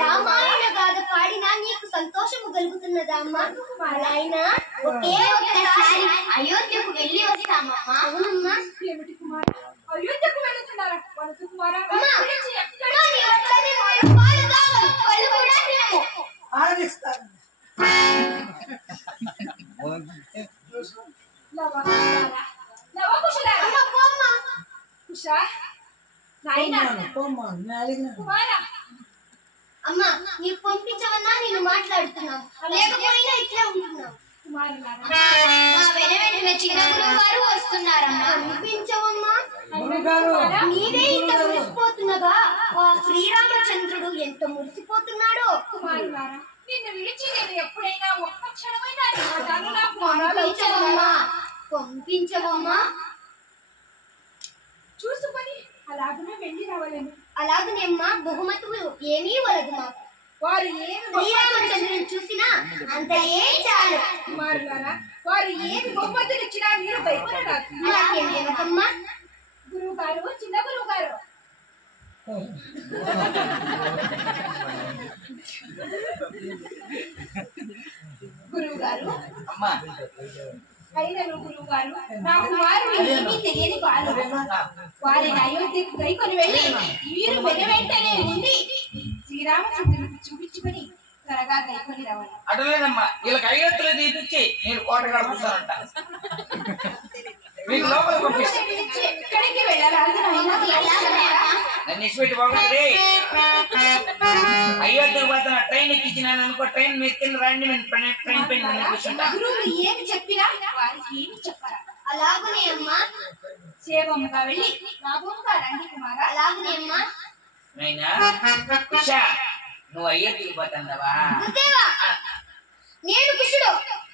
రామాయణ గాథ పాడినా నీకు సంతోషము కలుగుతున్నదమ్మా. నాయనా ఒకే ఒక్కసారి అయోధ్యకు వెళ్ళి వస్తామమ్మా. అవునమ్మా. ఏమిటి కుమారా అయోధ్యకు వెళ్తున్నారా? వనసు కుమారా అమ్మా నీవు పంపించవన్నా నేను మాట్లాడుతున్నాం, లేకపోయినా ఇట్లా ఉంటున్నాం. వెంటనే చిన్న గురువు గారు వస్తున్నారమ్మా. పంపించవమ్మా. నీవే ఇంత మురిసిపోతున్నగా ఆ శ్రీరామచంద్రుడు ఎంత మురిసిపోతున్నాడో. నిన్ను విడిచి నేను ఎప్పుడైనా ఒక్క క్షణమైనా పంపించవమ్మా. పంపించవమ్మా. చూసుకొని అలాగనే వెళ్ళి రావాలని. అలాగనేమ్మా. బహుమతులు ఏమీ వలదు మాకు. వారు శ్రీరామచంద్రుని చూసినా అంత ఏం చాలు. కుమారులారా వారు ఏమి బహుమతులు ఇచ్చినా మీరు భయపడరాదు. నాకేమమ్మా. గురువు గారు, చిన్న గురువు గారు, గురువు గారు అయినను గురువు గారు, నా కుమారుడు ఏమీ తెలియని బాలు. వారిని అయోధ్యకు కైకొని వెళ్ళి మీరు వెంటనే ఉండి శ్రీరామచంద్రుడికి చూపించుకొని త్వరగా కైకొని రావాలి. అటులేదమ్మా, వీళ్ళకి అయోధ్యలో తీపిచ్చి నేను కోట కడుపుతానంట. మీకు లోపల పంపిస్తాను. ఎక్కడికి వెళ్ళరాదు నన్ను ఇచ్చిపెట్టి బాగుంటుంది. అయోధ్యకు పోతున్న ట్రైన్ ఎక్కించినాను అనుకో, ట్రైన్ మీరు కింద రండి, నేను ట్రైన్ పైన కూర్చుంటా. గురువులు ఏమి చెప్పినా వారికి ఏమి చెప్పరా? అలాగనే అమ్మా. సేవముగా వెళ్ళి లాభముగా రండి కుమారా. అలాగనే అమ్మా. నువ్వు అయోధ్యకు పోతున్నావా? నేను కుషుడు,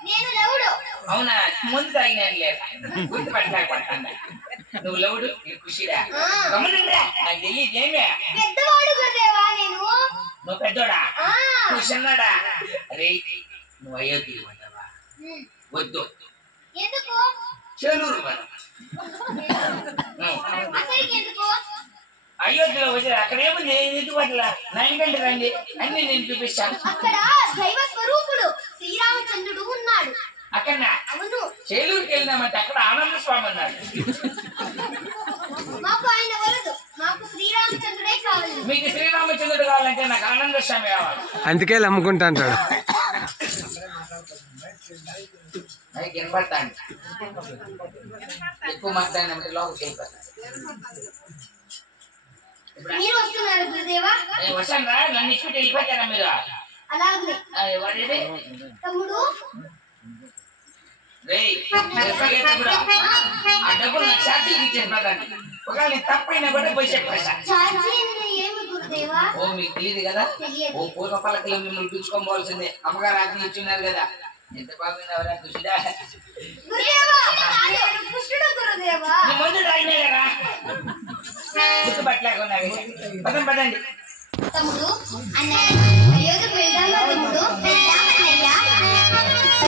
నేను లవుడు. అవునా? ముందు తాగినాను లేదు, గుర్తు పట్టాకుండా. నువ్వు లవుడు, నీకు కుషిరా? గమనిండ్రా, నాకు తెలియదు. ఏమే పెద్దవాడు గురుదేవా నేను. నువ్వు పెద్దోడా? నువ్వు చిన్నడా? అరే నువ్వు అయోధ్యకు పోతావా? వద్దు. ఎందుకు? చెలూరు మనం అక్కడికి ఎందుకు? అయోధ్యలో వచ్చి అక్కడ ఏముంది? ఎందుకు పట్ల నాయనకండి రండి అన్ని నేను చూపిస్తాను. అక్కడ దైవ స్వరూపుడు శ్రీరామచంద్రుడు ఉన్నాడు. అక్కడ అవును. చేలూరుకి వెళ్ళినామంటే అక్కడ ఆనంద స్వామి అన్నాడు. మాకు ఆయన వలదు, మాకు శ్రీరామచంద్రుడే కావాలి. మీకు శ్రీరామచంద్రుడు కావాలంటే నాకు ఆనంద స్వామి కావాలి. అందుకే అమ్ముకుంటా అంటాడు. అది వినపడతాండి ఎక్కువ మాట్లాడినప్పుడు లోపలికి వెళ్ళిపోతాను మీరు వస్తున్నారు గురుదేవా? నేను వచ్చాను రా నన్ను ఇచ్చి వెళ్ళిపోతారా మీరు అలాగే వాడేది తమ్ముడు. రేయ్ చెప్పగలుగుతా ఆ డబ్బులు నాకు ఛార్జీలు ఇచ్చేసిపోతాండి ఒకవేళ నేను తప్పైనా కూడా పోయి చెప్పేస్తా ఛార్జీ అంటే ఏమి గురుదేవా? ఓ మీకు తెలియదు కదా తెలియదు. ఓ పూత పలకలు మిమ్మల్ని పిలుచుకోవాల్సిందే అమ్మగారు ఆజ్ఞ ఇచ్చిన్నారు కదా ఎంత బాగుంది ఎవరా కుషిడా గురుదేవా నేను కృష్ణుడు గురుదేవా. నీ ముందు తాగినా కదా గుర్తుపట్టలేకున్నా పదండి తమ్ముడు అన్నయ్య